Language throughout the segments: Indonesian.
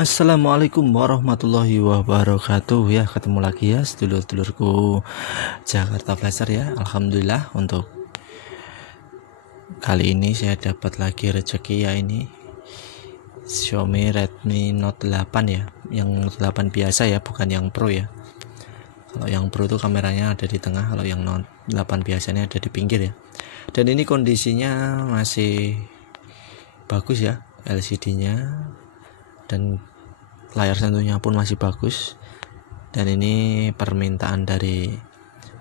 Assalamualaikum warahmatullahi wabarakatuh. Ya, ketemu lagi ya sedulur-sedulurku Jakarta Flasher ya. Alhamdulillah untuk kali ini saya dapat lagi rezeki ya, ini Xiaomi Redmi Note 8 ya. Yang Note 8 biasa ya, bukan yang Pro ya. Kalau yang Pro itu kameranya ada di tengah, kalau yang Note 8 biasanya ada di pinggir ya. Dan ini kondisinya masih bagus ya, LCD-nya dan layar sentuhnya pun masih bagus. Dan ini permintaan dari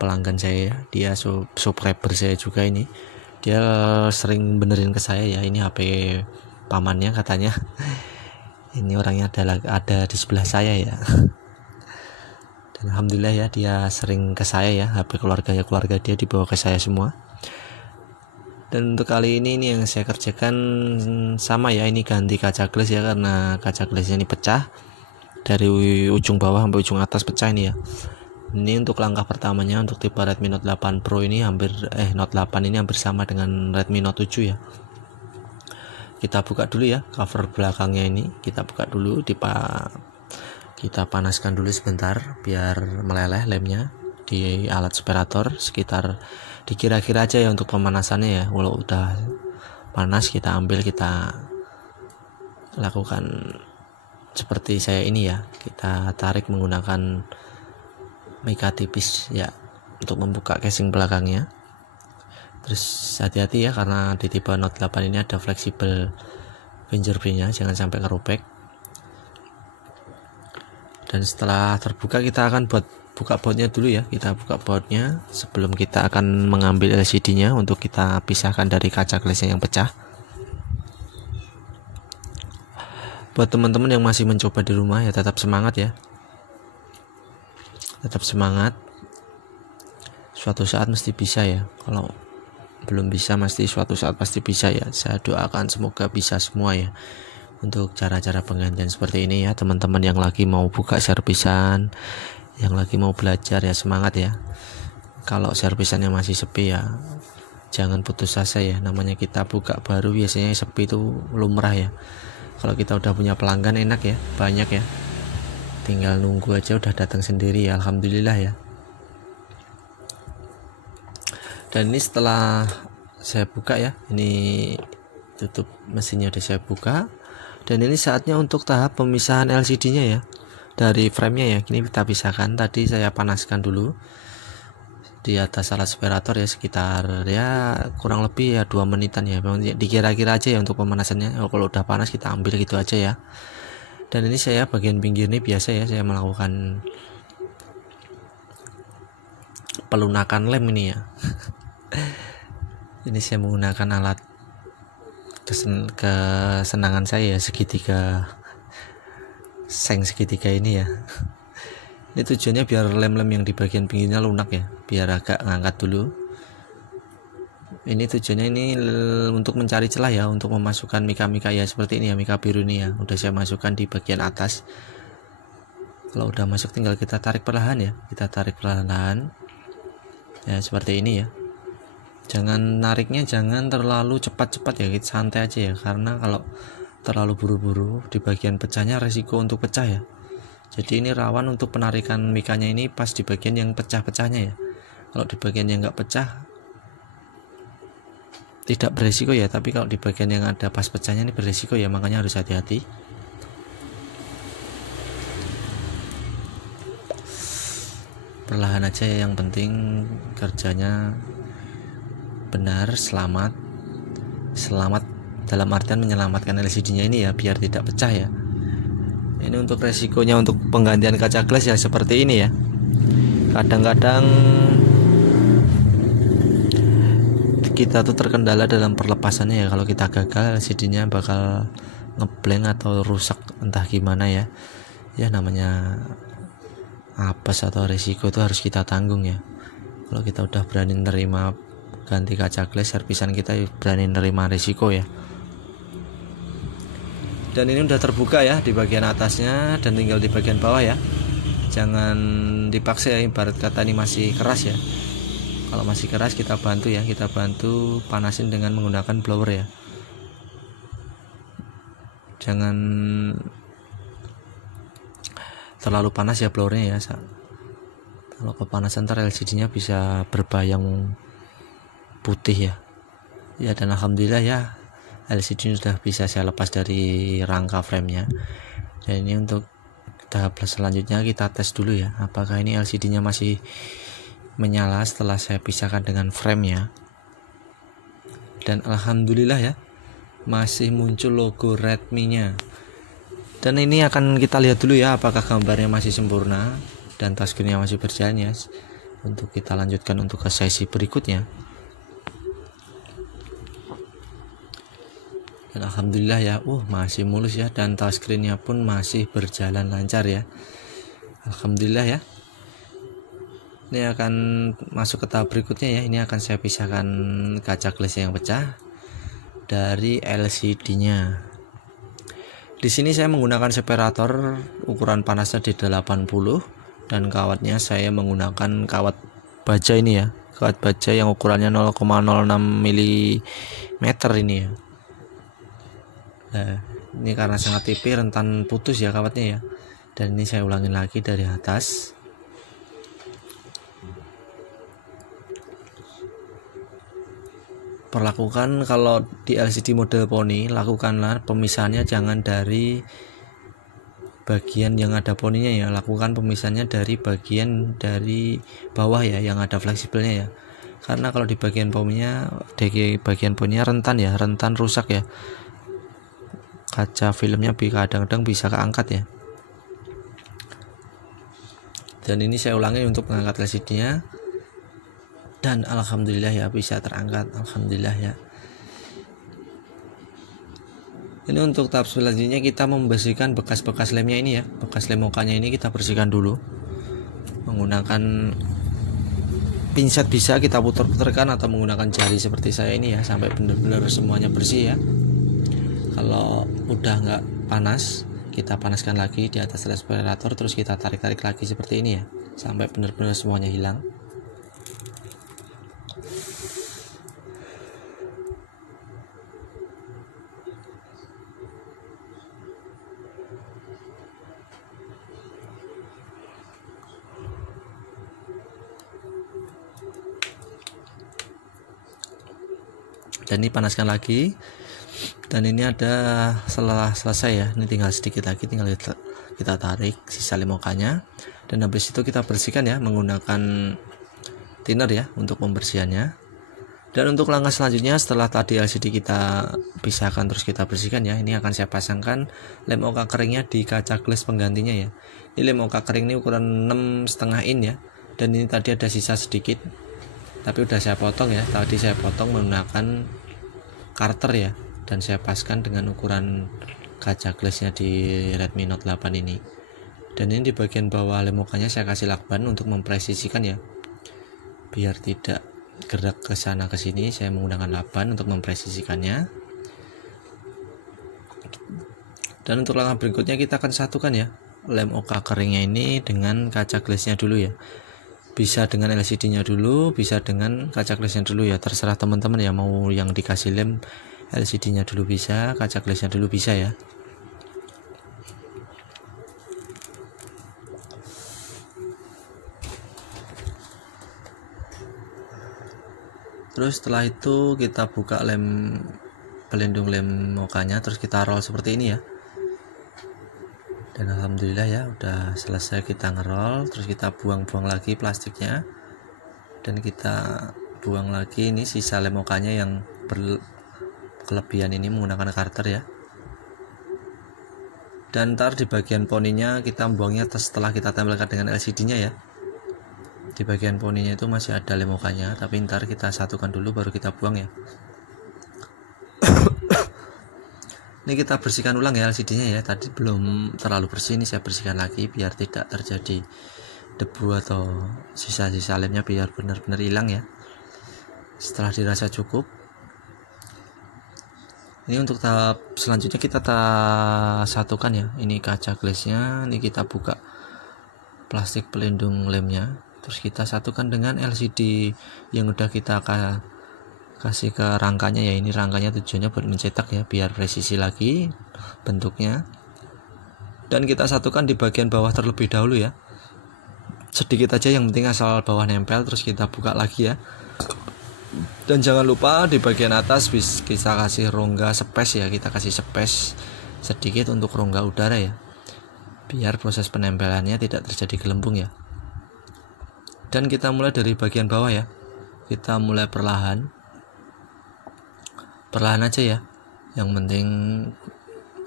pelanggan saya, dia subscriber saya juga. Ini dia sering benerin ke saya ya, ini HP pamannya katanya. Ini orangnya ada di sebelah saya ya. Dan alhamdulillah ya, dia sering ke saya ya, HP keluarga dia dibawa ke saya semua. Dan untuk kali ini yang saya kerjakan sama ya, ini ganti kaca glass ya, karena kaca glassnya ini pecah dari ujung bawah sampai ujung atas, pecah ini ya. Ini untuk langkah pertamanya untuk tipe Redmi Note 8 Pro ini Note 8 ini hampir sama dengan Redmi Note 7 ya. Kita buka dulu ya cover belakangnya, ini kita buka dulu, kita panaskan dulu sebentar biar meleleh lemnya di alat separator. Sekitar dikira-kira aja ya untuk pemanasannya ya. Kalau udah panas kita ambil, kita lakukan seperti saya ini ya, kita tarik menggunakan mika tipis ya untuk membuka casing belakangnya. Terus hati-hati ya, karena di tipe Note 8 ini ada fleksibel fingerprintnya, jangan sampai kerobek. Dan setelah terbuka kita akan buka bautnya dulu ya. Kita buka bautnya sebelum kita akan mengambil LCD-nya untuk kita pisahkan dari kaca glassnya yang pecah. Buat teman-teman yang masih mencoba di rumah ya, tetap semangat ya. Tetap semangat. Suatu saat mesti bisa ya. Kalau belum bisa, mesti suatu saat pasti bisa ya. Saya doakan semoga bisa semua ya. Untuk cara-cara penggantian seperti ini ya, teman-teman yang lagi mau buka servisan, yang lagi mau belajar ya, semangat ya. Kalau servisannya masih sepi ya, jangan putus asa ya. Namanya kita buka baru biasanya sepi itu lumrah ya. Kalau kita udah punya pelanggan enak ya, banyak ya, tinggal nunggu aja udah datang sendiri ya, alhamdulillah ya. Dan ini setelah saya buka ya, ini tutup mesinnya udah saya buka. Dan ini saatnya untuk tahap pemisahan LCD-nya ya, dari frame-nya ya. Ini kita pisahkan. Tadi saya panaskan dulu di atas alat separator ya, sekitar ya kurang lebih ya 2 menitan ya. Memang dikira-kira aja ya untuk pemanasannya. Kalau udah panas kita ambil gitu aja ya. Dan ini saya bagian pinggir ini biasa ya, saya melakukan pelunakan lem ini ya. Ini saya menggunakan alat kesenangan saya ya, segitiga ini ya. Ini tujuannya biar lem-lem yang di bagian pinggirnya lunak ya, biar agak ngangkat dulu. Ini tujuannya ini untuk mencari celah ya, untuk memasukkan mika-mika ya, seperti ini ya, mika biru ini ya, udah saya masukkan di bagian atas. Kalau udah masuk tinggal kita tarik perlahan ya, ya seperti ini ya. Jangan nariknya jangan terlalu cepat-cepat ya, kita santai aja ya, karena kalau terlalu buru-buru di bagian pecahnya resiko untuk pecah ya. Jadi ini rawan untuk penarikan mikanya ini pas di bagian yang pecah-pecahnya ya. Kalau di bagian yang nggak pecah tidak beresiko ya, tapi kalau di bagian yang ada pas pecahnya ini beresiko ya, makanya harus hati-hati. Perlahan aja ya, yang penting kerjanya benar, selamat dalam artian menyelamatkan LCD-nya ini ya, biar tidak pecah ya. Ini untuk resikonya untuk penggantian kaca glass ya seperti ini ya. Kadang-kadang kita tuh terkendala dalam perlepasannya ya. Kalau kita gagal, LCD-nya bakal ngeblank atau rusak entah gimana ya. Ya namanya apes atau resiko itu harus kita tanggung ya. Kalau kita udah berani nerima ganti kaca glass servisan, kita berani nerima risiko ya. Dan ini udah terbuka ya di bagian atasnya, dan tinggal di bagian bawah ya. Jangan dipaksa ya, ibarat kata ini masih keras ya. Kalau masih keras kita bantu panasin dengan menggunakan blower ya. Jangan terlalu panas ya blowernya ya. Kalau kepanasan ntar LCD nya bisa berbayang putih ya. Dan alhamdulillah ya, LCD sudah bisa saya lepas dari rangka framenya. Dan ini untuk tahap selanjutnya kita tes dulu ya, apakah ini LCD nya masih menyala setelah saya pisahkan dengan framenya. Dan alhamdulillah ya, masih muncul logo Redmi nya. Dan ini akan kita lihat dulu ya, apakah gambarnya masih sempurna dan touchscreen-nya masih berjalan ya, untuk kita lanjutkan untuk ke sesi berikutnya. Dan alhamdulillah ya, masih mulus ya, dan touchscreen-nya pun masih berjalan lancar ya, alhamdulillah ya. Ini akan masuk ke tahap berikutnya ya. Ini akan saya pisahkan kaca glass yang pecah dari LCD-nya. Di sini saya menggunakan separator, ukuran panasnya di 80, dan kawatnya saya menggunakan kawat baja ini ya. Kawat baja yang ukurannya 0,06 mm ini ya. Nah, ini karena sangat tipis, rentan putus ya kawatnya ya. Dan ini saya ulangin lagi dari atas. Perlakukan kalau di LCD model poni, lakukanlah pemisahannya jangan dari bagian yang ada poninya ya, lakukan pemisahannya dari bagian dari bawah ya, yang ada fleksibelnya ya. Karena kalau di bagian poninya, rentan rusak ya. Kaca filmnya kadang-kadang bisa keangkat ya. Dan ini saya ulangi untuk mengangkat LCD-nya. Dan alhamdulillah ya, bisa terangkat, alhamdulillah ya. Ini untuk tahap selanjutnya kita membersihkan bekas-bekas lemnya ini ya. Bekas lem mukanya ini kita bersihkan dulu menggunakan pinset, bisa kita putar-putarkan atau menggunakan jari seperti saya ini ya, sampai benar-benar semuanya bersih ya. Kalau udah nggak panas, kita panaskan lagi di atas respirator, terus kita tarik-tarik lagi seperti ini ya, sampai benar-benar semuanya hilang. Dan ini panaskan lagi. Dan ini ada setelah selesai ya, ini tinggal sedikit lagi, tinggal kita tarik sisa lem mukanya. Dan habis itu kita bersihkan ya menggunakan thinner ya untuk pembersihannya. Dan untuk langkah selanjutnya, setelah tadi LCD kita pisahkan terus kita bersihkan ya, ini akan saya pasangkan lem oka keringnya di kaca glass penggantinya ya. Ini lem oka kering ini ukuran 6,5 in ya. Dan ini tadi ada sisa sedikit, tapi udah saya potong ya. Tadi saya potong menggunakan karter ya, dan saya paskan dengan ukuran kaca glassnya di Redmi Note 8 ini. Dan ini di bagian bawah lem mukanya saya kasih lakban untuk mempresisikan ya, biar tidak gerak ke sana ke sini. Saya menggunakan lakban untuk mempresisikannya. Dan untuk langkah berikutnya kita akan satukan ya lem oka keringnya ini dengan kaca glassnya dulu ya. Bisa dengan LCD-nya dulu, bisa dengan kaca glassnya dulu ya, terserah teman-teman ya, mau yang dikasih lem LCD-nya dulu bisa, kaca glassnya dulu bisa ya. Terus setelah itu kita buka lem pelindung lem mukanya, terus kita roll seperti ini ya. Dan alhamdulillah ya, udah selesai kita ngerol. Terus kita buang-buang lagi plastiknya, dan kita buang lagi ini sisa lem mukanya yang berkelebihan ini menggunakan karter ya. Dan ntar di bagian poninya kita buangnya setelah kita tempelkan dengan LCD nya ya. Di bagian poninya itu masih ada lem mukanya, tapi ntar kita satukan dulu baru kita buang ya. Ini kita bersihkan ulang ya LCD-nya ya. Tadi belum terlalu bersih, ini saya bersihkan lagi biar tidak terjadi debu atau sisa-sisa lemnya, biar benar-benar hilang ya. Setelah dirasa cukup, ini untuk tahap selanjutnya kita satukan ya. Ini kaca glassnya, ini kita buka plastik pelindung lemnya, terus kita satukan dengan LCD yang udah kita kasih ke rangkanya ya. Ini rangkanya tujuannya buat mencetak ya, biar presisi lagi bentuknya. Dan kita satukan di bagian bawah terlebih dahulu ya, sedikit aja, yang penting asal bawah nempel. Terus kita buka lagi ya. Dan jangan lupa di bagian atas kita kasih rongga space ya, kita kasih space sedikit untuk rongga udara ya, biar proses penempelannya tidak terjadi gelembung ya. Dan kita mulai dari bagian bawah ya, kita mulai perlahan aja ya, yang penting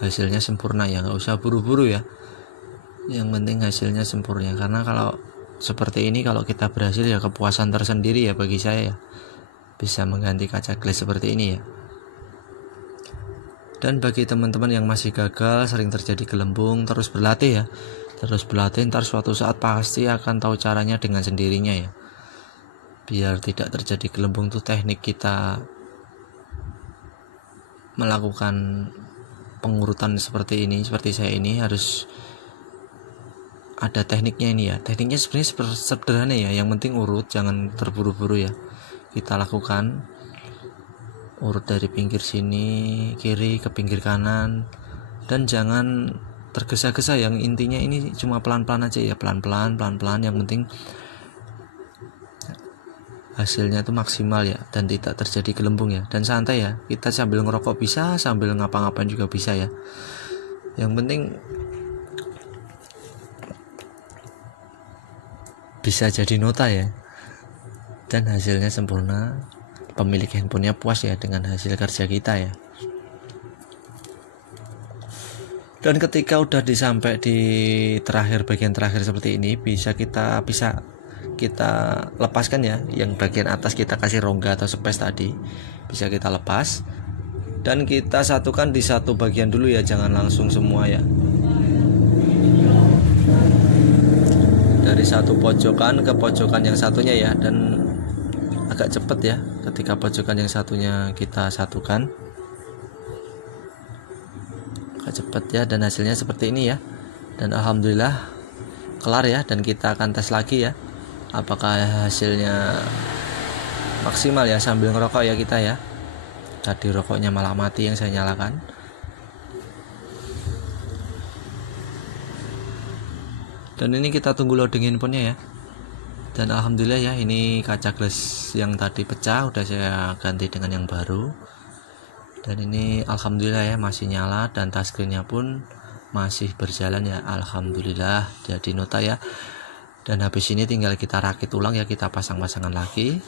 hasilnya sempurna ya, nggak usah buru-buru ya, yang penting hasilnya sempurna. Karena kalau seperti ini, kalau kita berhasil ya kepuasan tersendiri ya bagi saya ya, bisa mengganti kaca glass seperti ini ya. Dan bagi teman-teman yang masih gagal, sering terjadi gelembung, terus berlatih ya, ntar suatu saat pasti akan tahu caranya dengan sendirinya ya. Biar tidak terjadi gelembung tuh teknik kita melakukan pengurutan seperti ini, seperti saya ini, harus ada tekniknya ini ya. Tekniknya sebenarnya sederhana ya, yang penting urut, jangan terburu-buru ya. Kita lakukan urut dari pinggir sini kiri ke pinggir kanan, dan jangan tergesa-gesa. Yang intinya ini cuma pelan-pelan aja ya, pelan-pelan, yang penting hasilnya itu maksimal ya, dan tidak terjadi gelembung ya. Dan santai ya, kita sambil ngerokok bisa, sambil ngapa-ngapain juga bisa ya, yang penting bisa jadi nota ya, dan hasilnya sempurna, pemilik handphonenya puas ya dengan hasil kerja kita ya. Dan ketika udah disampai di bagian terakhir seperti ini, bisa kita lepaskan ya, yang bagian atas kita kasih rongga atau space tadi, bisa kita lepas dan kita satukan di satu bagian dulu ya, jangan langsung semua ya. Dari satu pojokan ke pojokan yang satunya ya, dan agak cepet ya ketika pojokan yang satunya kita satukan, agak cepet ya, dan hasilnya seperti ini ya. Dan alhamdulillah kelar ya, dan kita akan tes lagi ya apakah hasilnya maksimal ya, sambil ngerokok ya kita ya. Tadi rokoknya malah mati yang saya nyalakan. Dan ini kita tunggu loading handphonenya ya. Dan alhamdulillah ya, ini kaca glass yang tadi pecah udah saya ganti dengan yang baru. Dan ini alhamdulillah ya masih nyala, dan touchscreen-nya pun masih berjalan ya, alhamdulillah jadi nota ya. Dan habis ini tinggal kita rakit ulang ya, kita pasang-pasangan lagi.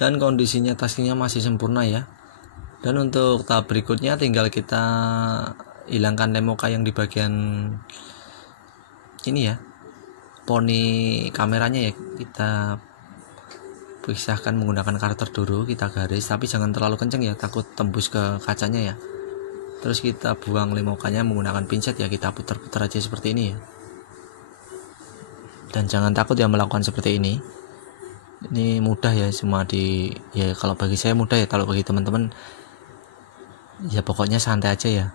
Dan kondisinya touchscreen-nya masih sempurna ya. Dan untuk tahap berikutnya tinggal kita hilangkan lemoka yang di bagian ini ya, poni kameranya ya, kita pisahkan menggunakan karter dulu, kita garis, tapi jangan terlalu kenceng ya, takut tembus ke kacanya ya. Terus kita buang lemokanya menggunakan pinset ya, kita putar-putar aja seperti ini ya. Dan jangan takut ya melakukan seperti ini mudah ya, semua ya kalau bagi saya mudah ya, kalau bagi teman-teman ya pokoknya santai aja ya.